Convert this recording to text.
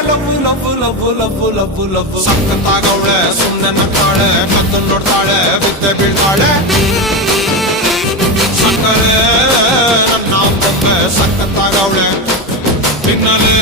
love ಸಕ್ಕತ್ತಾಗವಳೆ ಸುಮ್ನೆ ನಗ್ತಾಳೆ ಕದ್ದು ನೋಡ್ತಾಳೆ ಬಿದ್ದೆ ಬೀಳ್ತಾಳೆ ಸಕ್ಕರೆ ನನ್ನ ಬೊಮ್ಮೆ ಸಕ್ಕತ್ತಾಗವಳೆ ಬಿನ್ನಲೆ